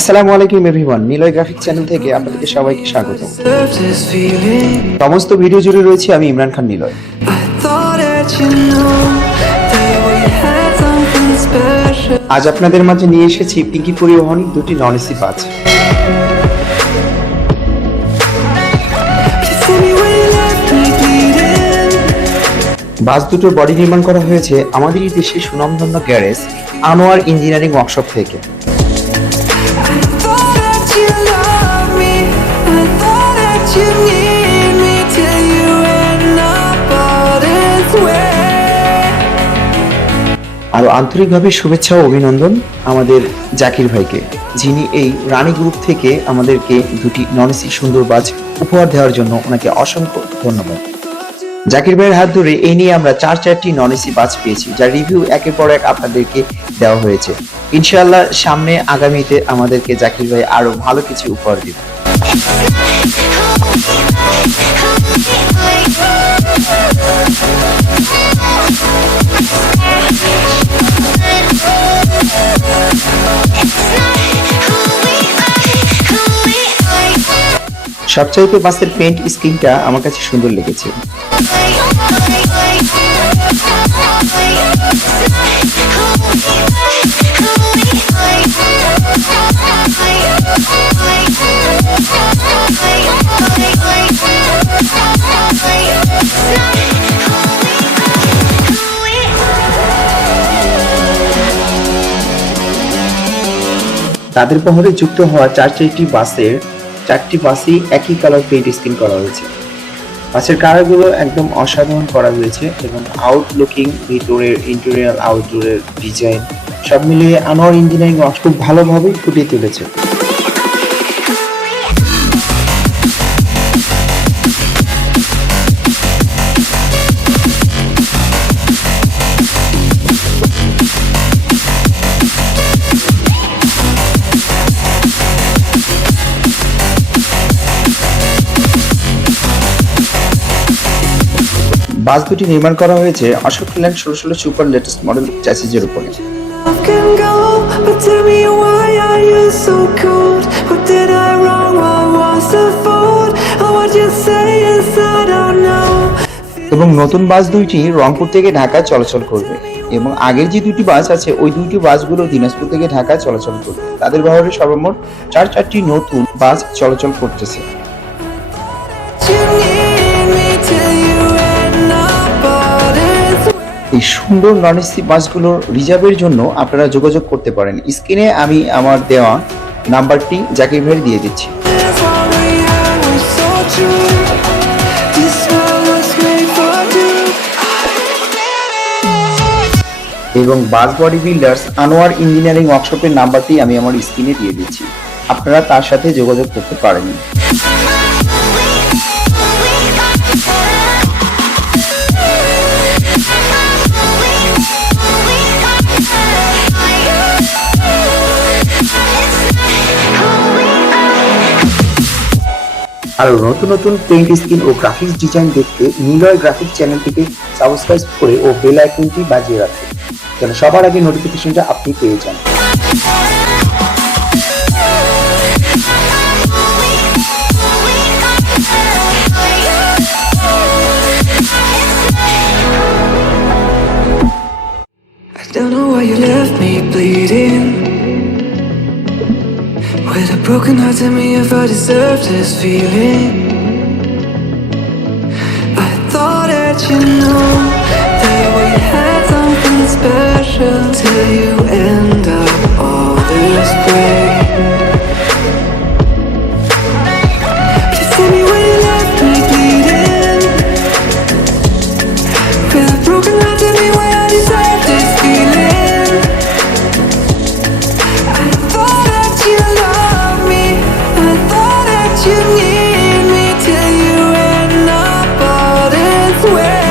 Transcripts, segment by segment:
Assalamualaikum everyone, NIloy Graphic channel থেকে আপনাদের সবাইকে স্বাগত। সমস্ত ভিডিও জুড়ে রয়েছে আমি ইমরান খান নিলয়। আজ আপনাদের মাঝে নিয়ে এসেছি পিঙ্কি পরিবহনের দুটি নন এসি বাস। বাস দুটোর বডি নির্মাণ করা হয়েছে আমাদের এই দেশের সুনামধন্য গ্যারেজ আনোয়ার ইঞ্জিনিয়ারিং ওয়ার্কশপ থেকে। আরো আন্তরিকভাবে শুভেচ্ছা ও অভিনন্দন আমাদের জাকির ভাইকে, যিনি এই রানী গ্রুপ থেকে আমাদেরকে দুটি নন এসি সুন্দর বাস উপহার দেওয়ার জন্য ওনাকে অসংখ্য ধন্যবাদ। জাকির ভাইয়ের হাত ধরে এই নিয়ে আমরা চারটি নন এসি বাস পেয়েছি, যার রিভিউ একের পর এক আপনাদেরকে দেওয়া হয়েছে। ইনশাআল্লাহ সামনে আগামীতে আমাদেরকে জাকির ভাই আরো ভালো কিছু উপহার দেবে। সবচাইতে বাসের পেইন্ট স্কিনটা আমার কাছে সুন্দর লেগেছে। তাদের বহরে যুক্ত হওয়া চারটি বাসই একই কালার পেইন্ট স্কিন করা হয়েছে। বাসের কালারগুলো একদম অসাধারণ করা হয়েছে এবং আউটলুকিং, ভিতরের ইন্টেরিয়র, আউটডোরের ডিজাইন সব মিলিয়ে আনোয়ার ইঞ্জিনিয়ারিং ওয়ার্কশপ খুব ভালোভাবে ফুটিয়ে তুলেছে। বাস দুটি নির্মাণ করা হয়েছে Ashok Leyland 1616 super latest model চ্যাসিসের উপরে। এবং নতুন বাস দুইটি রংপুর থেকে ঢাকা চলাচল করবে এবং আগের যে দুটি বাস আছে ওই দুটি বাসগুলো দিনাজপুর থেকে ঢাকা চলাচল করবে। তাদের বহরে সর্বমোট চারটি নতুন বাস চলাচল করতেছে। এই সুন্দর নন এসি বাসগুলোর রিজার্ভের জন্য আপনারা যোগাযোগ করতে পারেন। স্ক্রিনে আমি আমার দেওয়া নাম্বারটি জাকির ভাই দিয়ে দিচ্ছি। এবং বাস বডি বিল্ডার্স আনোয়ার ইঞ্জিনিয়ারিং ওয়ার্কশপের নাম্বারটি আমি আমার স্ক্রিনে দিয়ে দিচ্ছি, আপনারা তার সাথে যোগাযোগ করতে পারেন। আরো নতুন পেইন্ট স্কিন ও গ্রাফিক্স ডিজাইন দেখতে নিলয় গ্রাফিক চ্যানেলটিকে সাবস্ক্রাইব করে ও বেল আইকনটি বাজিয়ে রাখুন, যেন সবার আগে নোটিফিকেশনটা আপনি পেয়ে যান। I don't know why you left me bleeding. With a broken heart, tell me if I deserve this feeling. I thought that you know that we had something special till you end up all this way. Please tell me why you left me bleeding. With a broken heart, tell me why I deserve this feeling. I thought that you loved me, I thought that you need me till you end up all this way.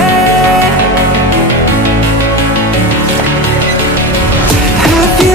Have you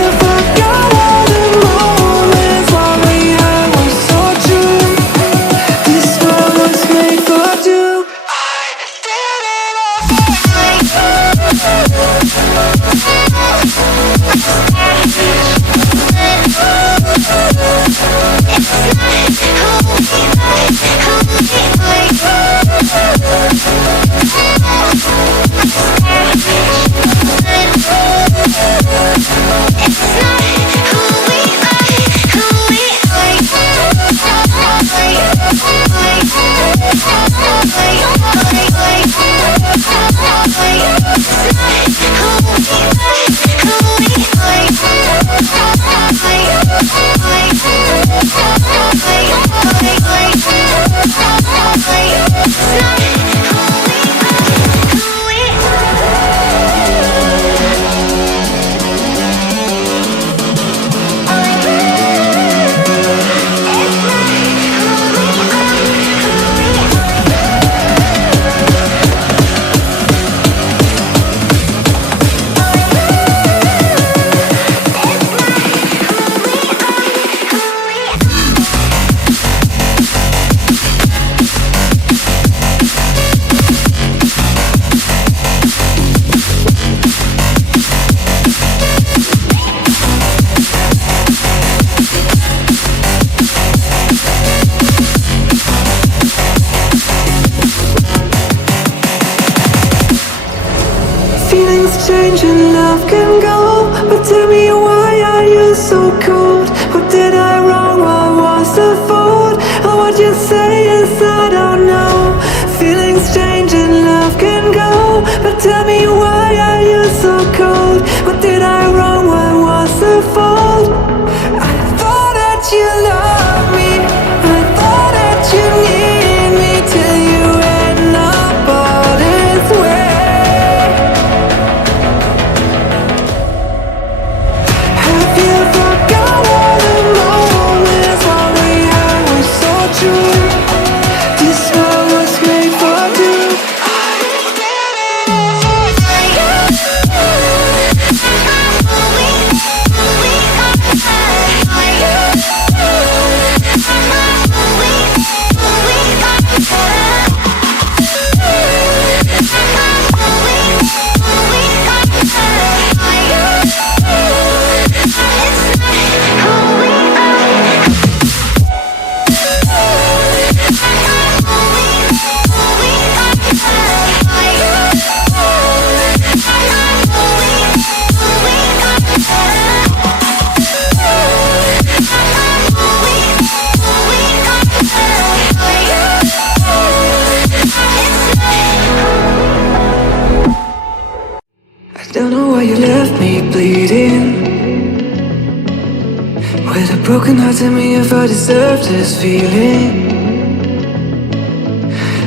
broken heart, tell me if I deserve this feeling.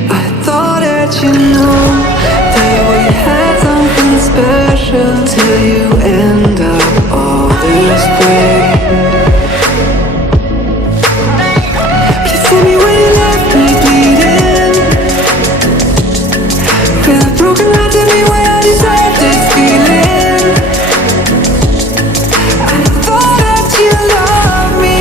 I thought that you know that we had something special till you end up all this way. Please tell me when you left me bleeding. With a broken heart, tell me why I deserve this feeling. I thought that you loved me,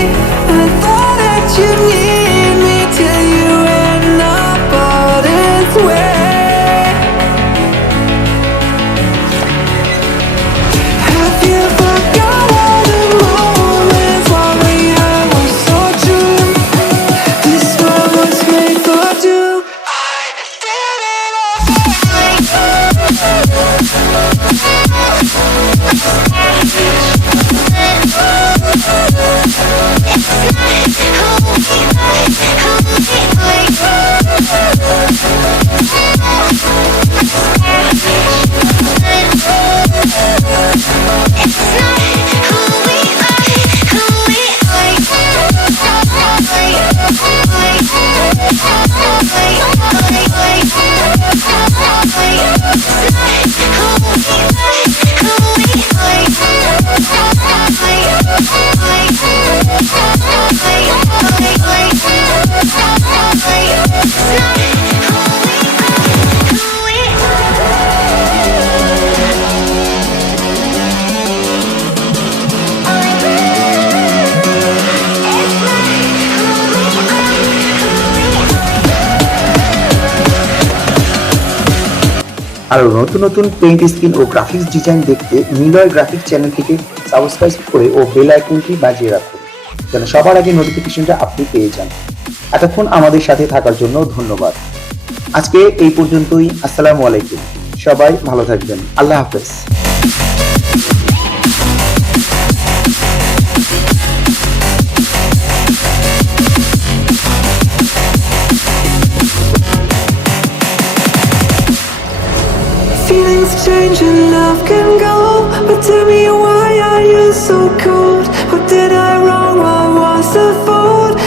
I thought that you need me till you end up all this way. Have you forgot all the moments while we had was so true? This world was made for two. I did it আরো নতুন নতুন paint skin ও graphics design দেখতে নিলয় গ্রাফিক্স চ্যানেলটিকে সাবস্ক্রাইব করে ও বেল আইকনটি বাজিয়ে রাখুন যেন সবার আগে নোটিফিকেশনটা আপনি পেয়ে যান। এতক্ষণ আমাদের সাথে থাকার জন্য ধন্যবাদ। আজকে এই পর্যন্তই। আসসালামু আলাইকুম। সবাই ভালো থাকবেন। আল্লাহ হাফেজ। Feelings change and love can go, but tell me why are you so cold? What did I wrong? What was the fault?